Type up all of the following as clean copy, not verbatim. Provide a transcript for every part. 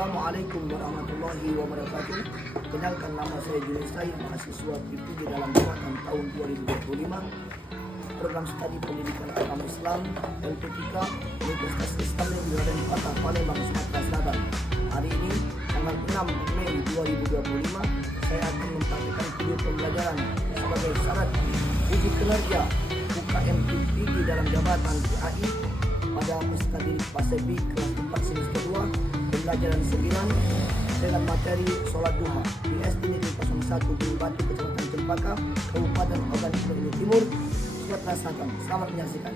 Assalamualaikum warahmatullahi wabarakatuh. Kenalkan, nama saya Junaid, mahasiswa PPG dalam jabatan tahun 2025. Program studi pendidikan agama Islam LP3 Universitas Islam di Raden Patah, Palembang, Sumatera Selatan. Hari ini tanggal 6 Mei 2025 saya akan mempraktikkan video pembelajaran sebagai syarat uji kinerja UKM PPG dalam jabatan PAI pada peserta didik Pasebi kelas 4 semester 2 pembelajaran 9 dengan materi sholat duha di SD Negeri 01 Gunung Batu, Kecamatan Cempaka, Kabupaten Ogan Timur, Sumatera Selatan. Selamat menyaksikan.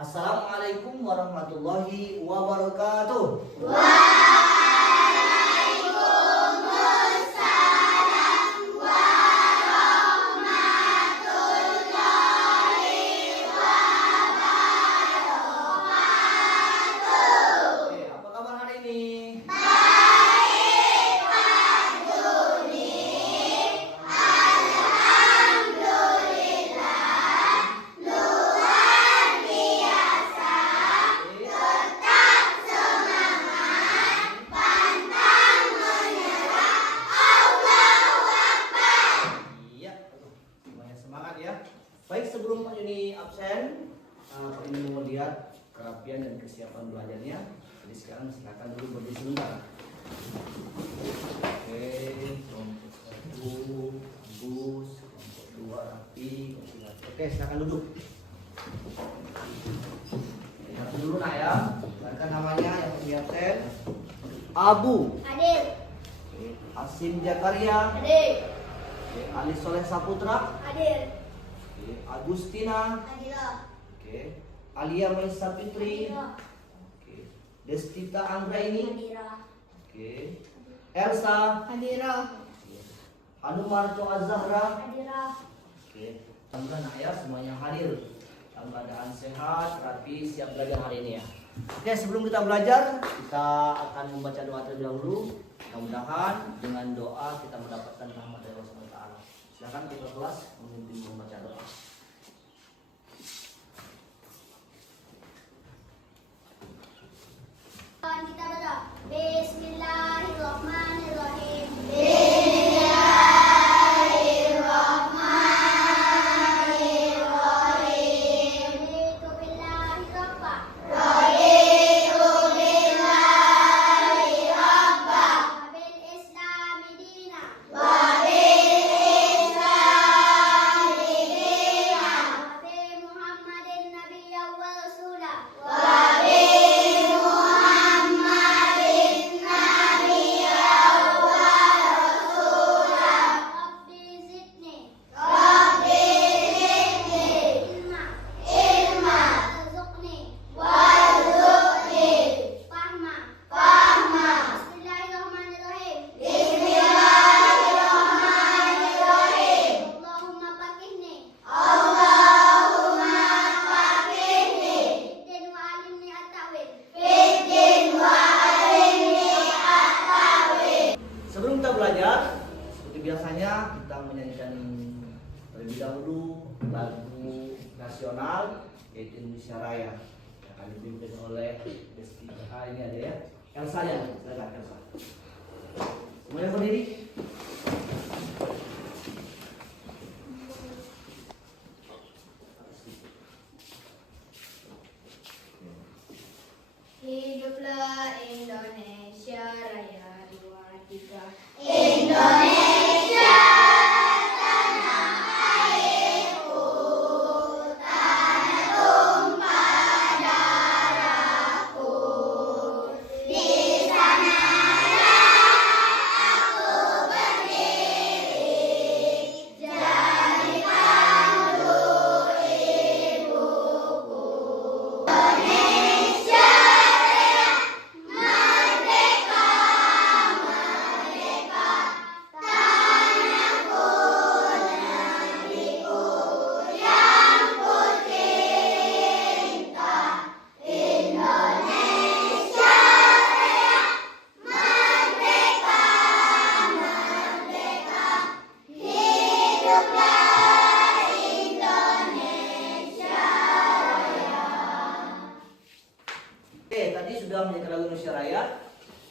Assalamualaikum warahmatullahi wabarakatuh. Waalaikumsalam warahmatullahi wabarakatuh. Oke, apa kabar hari ini? Baik, Pak Juni. Alhamdulillah. Luar biasa. Tetap semangat. Pantang menyerah. Allahu Akbar. Iya, semuanya semangat ya. Baik, sebelum Pak Juni absen, Pak Juni mau lihat kerapian dan kesiapan belajarnya. Jadi sekarang silakan dulu berdiri sebentar. Oke, kelompok 1 bagus, kelompok 2 rapi, oke, silakan duduk. Lihat dulu nak ya. Silakan namanya yang punya absen. Abu, Hadir. oke, Asim Jakaria, Hadir. oke, Ali Soleh Saputra, Hadir. oke, Agustina, Hadirah. oke, Alia Maisa Fitri, oke, Destita Anggraini, Hadirah. oke, Elsa, Hadirah. Hanumar Toa Zahra, Hadirah. oke, semoga nak ya semuanya hadir dalam keadaan sehat, rapi, siap belajar hari ini ya. Oke, sebelum kita belajar, kita akan membaca doa terlebih dahulu. Mudah-mudahan dengan doa kita mendapatkan rahmat dari Allah Subhanahu wa taala. Silakan kita kelas memimpin membaca doa. Kita berdoa. Bismillahirrahmanirrahim. Bismillahirrahmanirrahim. Raditu billahi rabba. Raditu billahi rabba. Wa bil islami dina. Wa bil islami dina. Wa bi Muhammadin nabiyyan wa rasula. Wa bi Rabbi zidni ilma warzuqni fahma. Bismillahirrahmanirrahim. Allahumma faqihni fiddin wa alimni at-ta'wil. Sebelum kita belajar, seperti biasanya kita menyanyikan terlebih dahulu lagu nasional yaitu Indonesia Raya yang akan dipimpin oleh Destika. Ini ada ya, Elsa ya, silakan Elsa. Semuanya berdiri. Hiduplah Indonesia Raya 2, 3. Indonesia tanah airku, tanah tumpah darahku. Di sanalah aku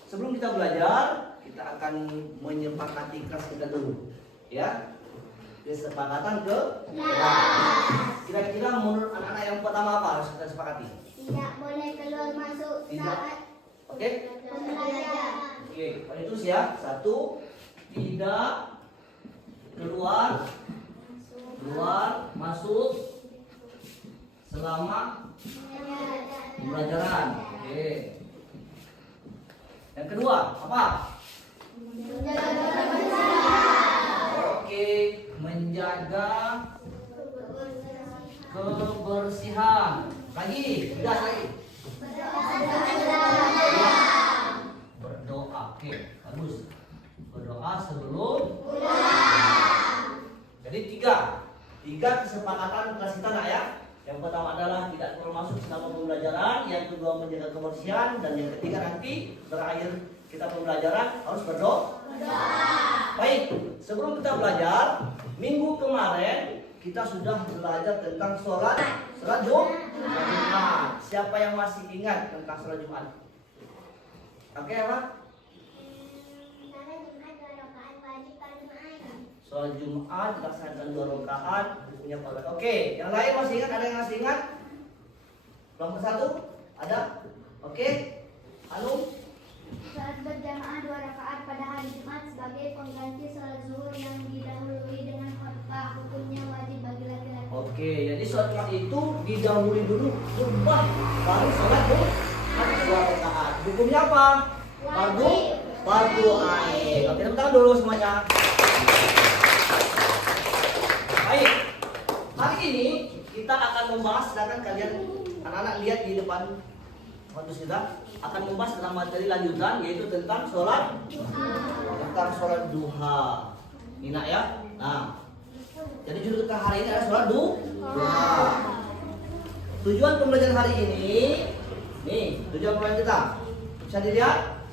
sebelum kita belajar, kita akan menyepakati kelas kita dulu, ya. Kesepakatan ke kira-kira menurut anak-anak yang pertama apa harus kita sepakati? Tidak boleh keluar masuk Tidak. saat Oke? pembelajaran. Oke, kalau itu ya. 1, tidak keluar masuk selama pembelajaran. Oke. Yang kedua, apa? Oke, menjaga kebersihan. Lagi, tegas lagi. Berdoa. Oke, bagus. Berdoa sebelum pulang. Jadi tiga kesepakatan kelas kita nak ya. Yang pertama adalah tidak keluar masuk selama pembelajaran, yang kedua menjaga kebersihan, dan yang ketiga nanti terakhir kita pembelajaran harus berdoa. Baik, sebelum kita belajar, minggu kemarin kita sudah belajar tentang sholat Jumat. Siapa yang masih ingat tentang sholat Jumat? Oke, apa? Sholat Jumat dilaksanakan 2 rakaat, hukumnya pada. Oke, yang lain masih ingat? Ada yang masih ingat? Kelompok 1? Ada? Oke. Anu? Saat berjamaah 2 rakaat pada hari Jumat sebagai pengganti sholat zuhur yang didahului dengan khutbah, hukumnya wajib bagi laki-laki. Oke, jadi sholat Jumat itu didahului dulu khutbah, baru sholat Jumat 2 rakaat. Hukumnya apa? Fardu ain. Oke, tepuk tangan dulu semuanya. Baik, hari ini kita akan membahas, silakan kalian anak-anak lihat di depan kampus kita, akan membahas tentang materi lanjutan, yaitu tentang sholat duha. Ini nak ya. Nah, jadi judul kita hari ini adalah sholat duha. Tujuan pembelajaran hari ini, nih tujuan pembelajaran kita bisa dilihat.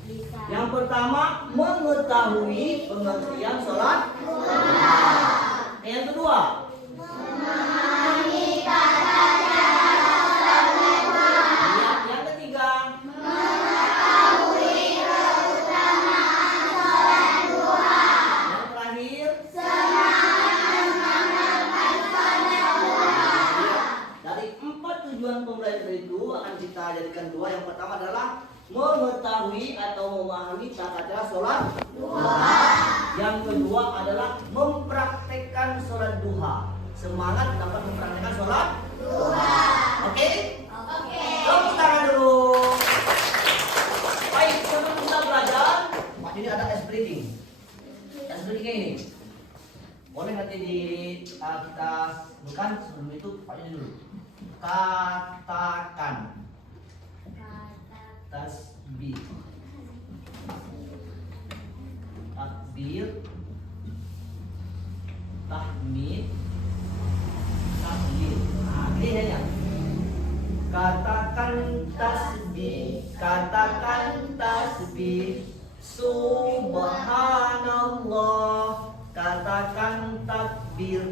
Yang pertama, mengetahui pengertian sholat duha. Yang kedua, memahami tata cara sholat duha. yang ketiga, Mengetahui keutamaan sholat duha. yang terakhir, Semangat mengamalkan sholat duha. dari 4 tujuan pembelajaran itu akan kita jadikan 2. Yang pertama adalah mengetahui atau memahami tata cara sholat duha. Yang kedua adalah mempraktekkan sholat duha. Semangat dapat mempraktekkan sholat duha. Oke? Tepuk tangan dulu. Baik, sebelum kita belajar, ini ada ice breaking. Ice breaking ini boleh nanti kita bukan, sebelum itu Pak ini dulu. Katakan tasbih, takbir, tahmid, tahlil. Nah, ini hanya katakan tasbih, subhanallah. Katakan takbir,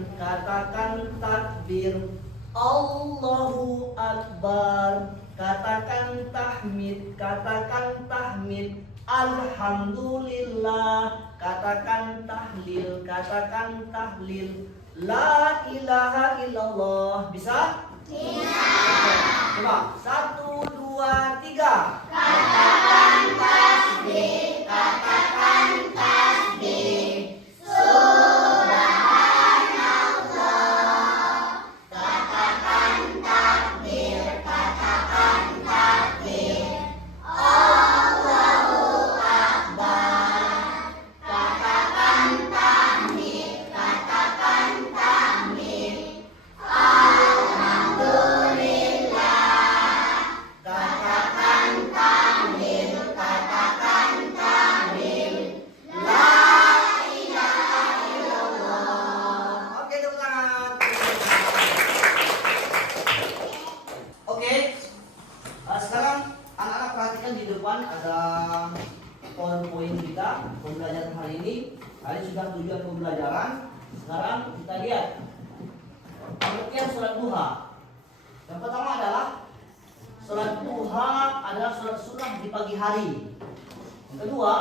Allahu akbar. Katakan tahmid, alhamdulillah. Katakan tahlil, la ilaha illallah. Bisa? Bisa. Coba 1, 2, 3. Katakan tasbih, katakan tasbih. Subhanallah. Katakan takbir, katakan takbir. Allahu akbar. Katakan tahmid, katakan tahmid. Alhamdulillah. Katakan tahlil, katakan tahlil. La ilaha illallah. Oke, tepuk tangan. Oke. Sekarang anak-anak perhatikan di depan ada PowerPoint kita pembelajaran hari ini. Hari sudah tujuan pembelajaran. Sekarang kita lihat pengertian sholat duha. Yang pertama adalah sholat duha adalah sholat sunnah di pagi hari. Yang kedua,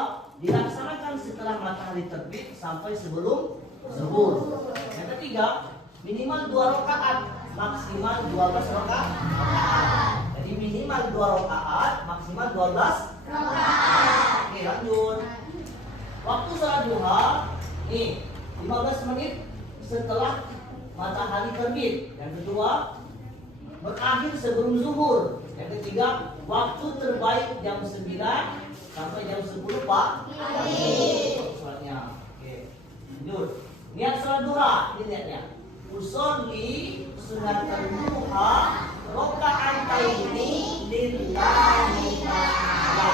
dilaksanakan setelah matahari terbit sampai sebelum zuhur. Yang ketiga, minimal 2 rakaat, maksimal 12 rakaat. Jadi minimal 2 rakaat, maksimal 12 rakaat. Oke, lanjut. Waktu sholat duha, nih 15 menit setelah matahari terbit. Yang kedua, berakhir sebelum zuhur. Yang ketiga, waktu terbaik jam 9 sampai jam 10 pagi. Sholatnya. Oke. Lanjut. Niat sholat duha, ini niatnya. Usolli sunatan duha raka'ataini lillahi ta'ala.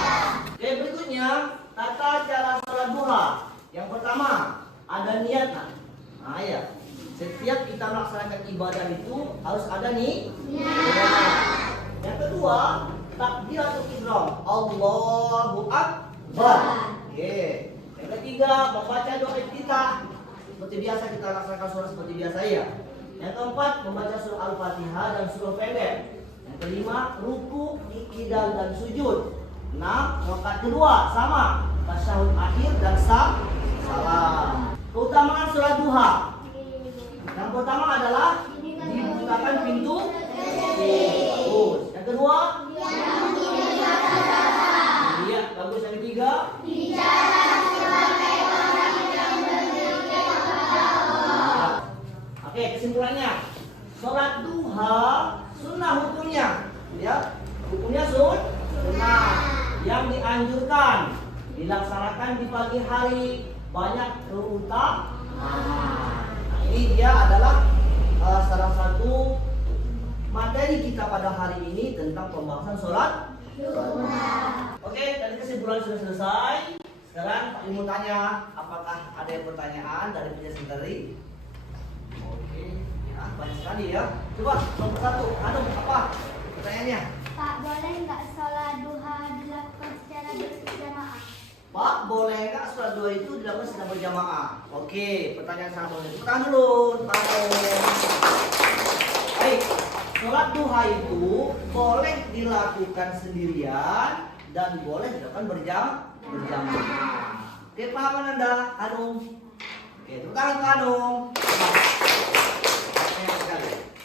Oke, berikutnya tata cara sholat duha. Yang pertama, ada niat. Nah, ya. Setiap kita melaksanakan ibadah itu harus ada nih niat. Yang kedua, takbiratul ihram. Allahu Akbar. Oke. Yang ketiga, membaca doa iftitah. Seperti biasa kita laksanakan surah seperti biasa ya. Yang keempat, membaca surah Al-Fatihah dan surah pendek. Yang kelima, ruku, iktidal dan sujud. 6, rakaat kedua sama, tasyahud akhir dan salam. Keutamaan sholat duha. Yang pertama adalah dibukakan pintu. Bagus. Yang kedua, iya, bagus. Yang ketiga, oke, kesimpulannya, sholat duha sunnah hukumnya, ya, hukumnya sunnah yang dianjurkan dilaksanakan di pagi hari, banyak keutamaan. Ini dia adalah salah satu materi kita pada hari ini tentang pembahasan sholat duha. Oke, tadi kesimpulan sudah selesai. Sekarang Pak Imu tanya, apakah ada yang pertanyaan dari peserta? Oke, ya, banyak sekali ya. Coba nomor 1, apa pertanyaannya? Pak, boleh nggak sholat duha dilakukan secara berjamaah? Pak, boleh nggak sholat duha itu dilakukan secara berjamaah? Oke, pertanyaan sama boleh. Pertanyaan dulu, baik, sholat duha itu boleh dilakukan sendirian dan boleh dilakukan berjamaah. Oke, paham Anda, Hanum? Oke, tepuk tangan untuk Hanum.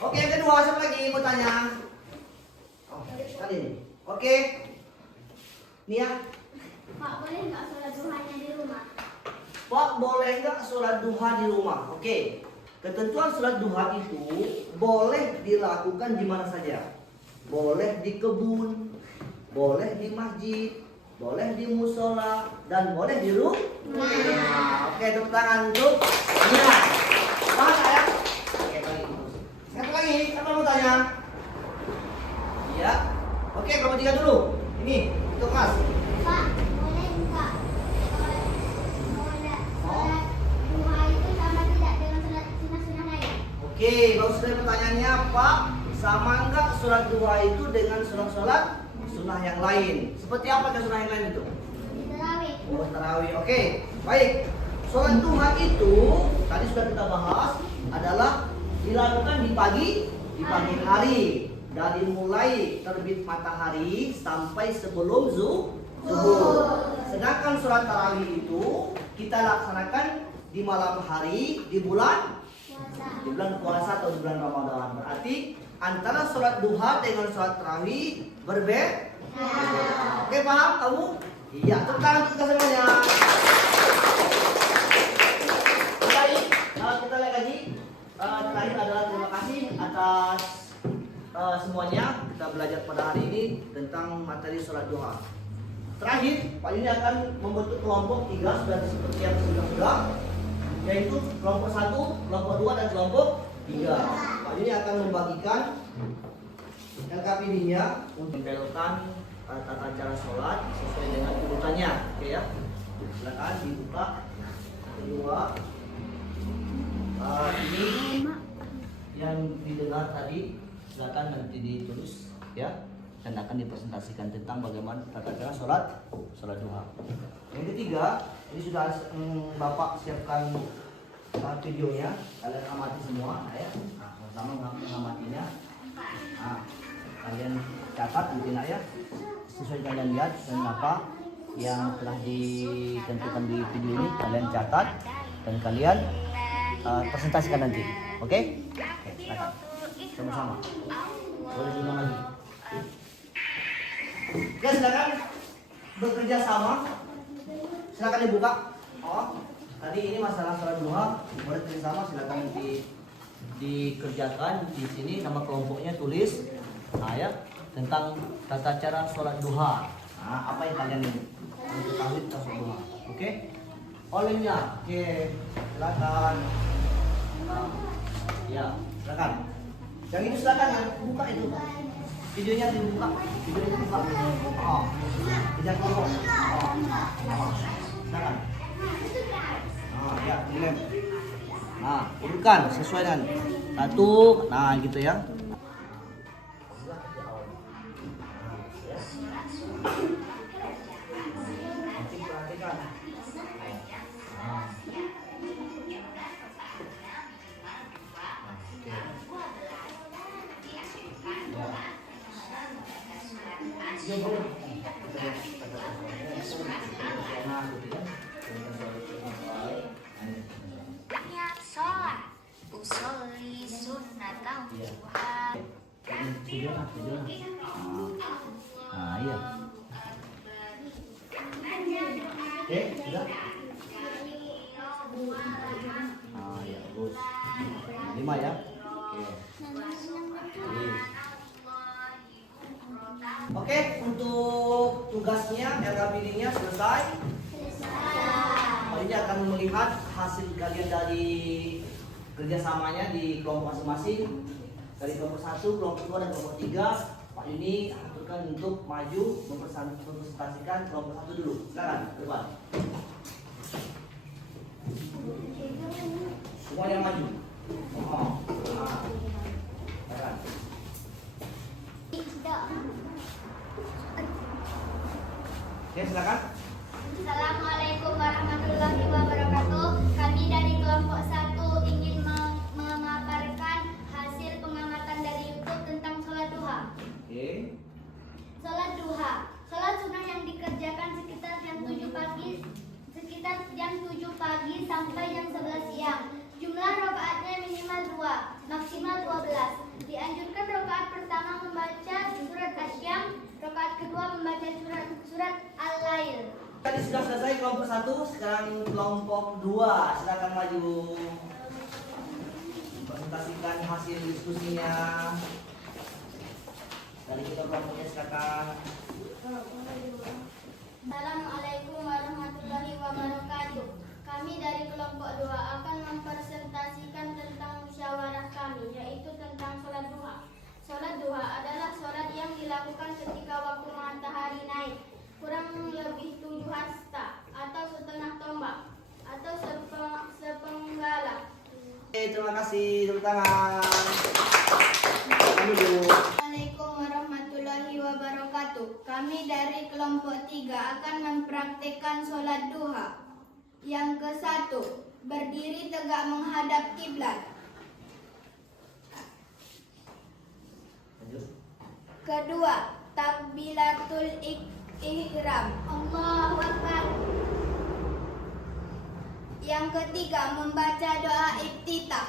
Oke, yang kedua, siapa lagi mau tanya? Oh, sekali nih. Oke, Nia. Pak, boleh nggak sholat duhanya di rumah? Pak, boleh nggak sholat duha di rumah? Oke, ketentuan sholat duha itu boleh dilakukan di mana saja. Boleh di kebun, boleh di masjid, boleh di musola, dan boleh di rumah. Oke, tepuk tangan untuk Nia. Paham nggak ya? Oke, lagi. Satu lagi, apa mau tanya? Iya. Oke, kamu tiga dulu. Ini, untuk Mas. Pak, boleh nggak sholat duha itu sama tidak dengan sholat sunnah-sunnah lain? Oke, bagus sekali pertanyaannya, Pak. Sama enggak sholat duha itu dengan sholat sunnah yang lain? Seperti apa kan sunnah yang lain itu? Tarawih. Oh, tarawih. Oke, baik. Sholat duha itu tadi sudah kita bahas adalah dilakukan di pagi hari, dari mulai terbit matahari sampai sebelum zuhur. Sedangkan sholat tarawih itu kita laksanakan di malam hari di bulan puasa atau di bulan Ramadan. Berarti antara sholat duha dengan sholat tarawih berbeda. Oke, paham kamu? Iya, tepuk tangan untuk kita semuanya. Baik, kita lihat lagi. Terakhir adalah terima kasih atas semuanya. Kita belajar pada hari ini tentang materi sholat duha. Terakhir, Pak Yuni akan membentuk kelompok 3 sudah seperti yang sudah, yaitu kelompok 1, kelompok 2, dan kelompok 3. Pak Yuni akan membagikan LKPD-nya untuk menentukan tata cara sholat sesuai dengan urutannya. Oke ya, silakan dibuka. Kedua, ini yang didengar tadi silakan nanti ditulis ya, dan akan dipresentasikan tentang bagaimana tata cara sholat duha. Yang ketiga, ini sudah Bapak siapkan videonya, kalian amati semua, ya. Nah, pertama mengamatinya. Nah, kalian catat gitu ya, sesuai kalian lihat dan apa yang telah ditentukan di video ini kalian catat dan kalian presentasikan nanti. Oke? Oke, silakan. Sama-sama. Boleh diulang lagi. Ya, silakan bekerja sama. Silakan dibuka. Oh, tadi ini masalah sholat duha, boleh kerja sama, silakan dikerjakan di sini nama kelompoknya tulis. Nah, ya, tentang tata cara sholat duha. Nah, apa yang kalian ketahui tentang sholat duha? Oke? Olehnya, oke, silakan. Nah, ya, silakan. Yang ini silakan ya, buka itu. Videonya dibuka, videonya dibuka. Oh, tidak dulu. Oh, silakan. Nah, ya, dilem. Nah, urutkan sesuai dengan satu. Nah, gitu ya. Nanti perhatikan. Ya boleh. Niat sholat usolli sunnatan duha. Nah, iya. Oke, sudah. Ah, ya, bagus. 5 ya. Oke. Oke, untuk tugasnya RKPD-nya selesai. Ini akan melihat hasil kalian dari kerjasamanya di kelompok masing-masing. Dari kelompok 1, kelompok 2, dan kelompok 3. Pak Yuni aturkan untuk maju mempresentasikan kelompok 1 dulu. Silakan, depan. Semuanya maju. Oh. Nah. Silakan. Oke, silakan. Assalamualaikum warahmatullahi wabarakatuh. Kami dari kelompok 1 ingin memaparkan hasil pengamatan dari YouTube tentang sholat duha. Oke. Sholat duha, sholat sunnah yang dikerjakan sekitar jam 7 pagi sampai jam 11 siang. Jumlah rakaatnya minimal 2, maksimal 12. Dianjurkan rakaat pertama membaca surat Asy-Syams, rakaat kedua membaca surat Al-Lail. Tadi sudah selesai kelompok 1, sekarang kelompok 2. Silakan maju. Presentasikan hasil diskusinya. Dari kita kelompoknya silakan. Assalamualaikum warahmatullahi wabarakatuh. Kami dari kelompok 2 akan mempresentasikan tentang musyawarah kami, yaitu tentang sholat duha. Sholat duha adalah sholat yang dilakukan ketika waktu matahari naik, kurang lebih 7 hasta atau setengah tombak atau sepenggalah. Terima kasih, tepuk tangan. Duduk. Assalamualaikum warahmatullahi wabarakatuh. Kami dari kelompok 3 akan mempraktikkan sholat duha. Yang ke-1, berdiri tegak menghadap kiblat. Kedua, takbiratul ihram. Allahu Akbar. Yang ketiga, membaca doa iftitah.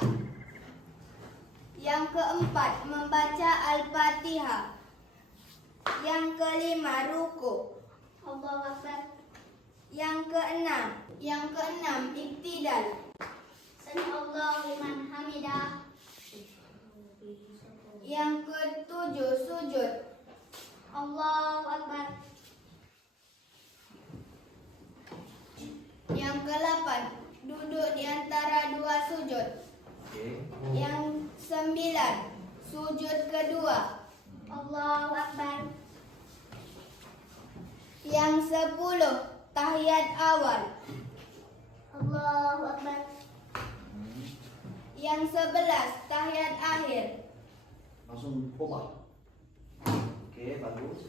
Yang keempat, membaca Al-Fatihah. Yang kelima, ruku. Allahu Akbar. Yang keenam, iktidal. Sami'allahu liman hamidah. Yang ketujuh, sujud. Allahu Akbar. Yang ke-8, duduk di antara dua sujud. Yang 9, sujud kedua. Allahu Akbar. Yang 10, tahiyat awal. Allahu Akbar. Yang 11, tahiyat akhir. Langsung coba. Oke, bagus.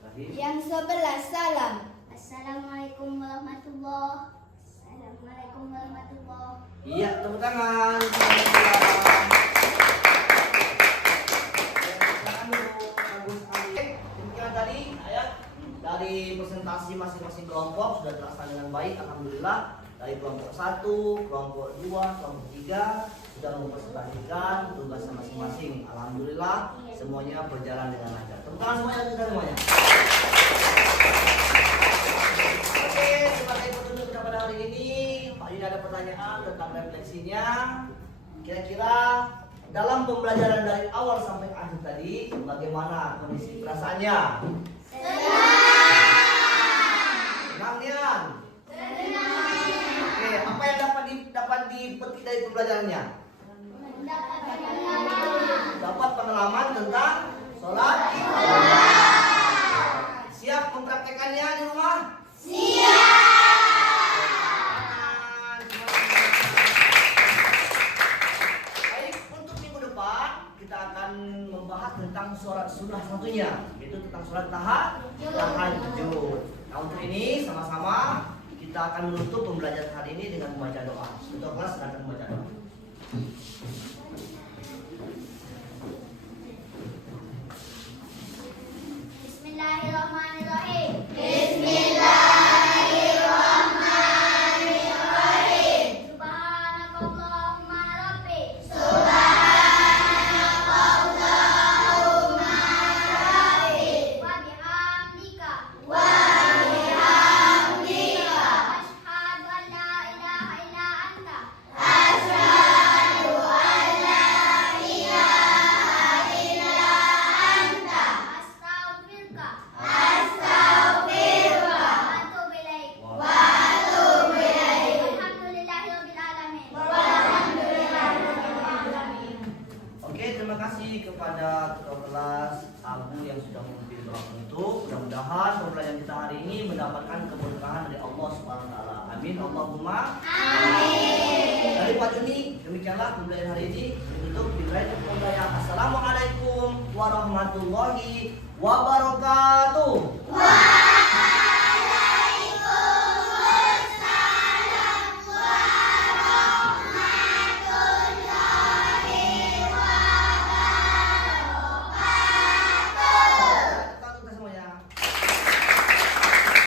Terakhir. Yang 11, salam. Assalamualaikum warahmatullahi. Assalamualaikum warahmatullahi. Iya, tepuk tangan. Silakan dulu, bagus. Demikian tadi ayat dari presentasi masing-masing. terbaik. Alhamdulillah dari kelompok 1, kelompok 2, kelompok 3 sudah mempresentasikan tugasnya masing-masing. Alhamdulillah semuanya berjalan dengan lancar. Tepuk tangan semuanya kita semuanya. Oke, sebagai penutup kita pada hari ini, Pak Yudha ada pertanyaan tentang refleksinya. Kira-kira dalam pembelajaran dari awal sampai akhir tadi, bagaimana kondisi perasaannya? Senang Nian? Oke, apa yang dapat dipetik dari pembelajarannya? Dapat pengalaman tentang sholat. Siap mempraktekannya di rumah? Baik, untuk minggu depan kita akan membahas tentang sholat sunnah satunya, yaitu tentang sholat tahajud. Nah, untuk ini sama-sama kita akan menutup pembelajaran hari ini dengan membaca doa. Untuk kelas silakan membaca doa. Bismillahirrahmanirrahim. Subhanakallahumma rabbi. Wa bihamdika. Asyhadu an la ilaha illa anta. Astaghfiruka. Wa atubu ilaik. Alhamdulillahirabbil alamin. Oke, terima kasih kepada ketua kelas Abu yang sudah memimpin doa penutup. Mudah-mudahan pembelajaran kita hari ini mendapatkan keberkahan dari Allah Subhanahu wa taala. Amin. Allahumma amin. Dari Pak Juni, demikianlah pembelajaran hari ini. Ditutup dengan pembelajaran. Assalamualaikum warahmatullahi wabarakatuh.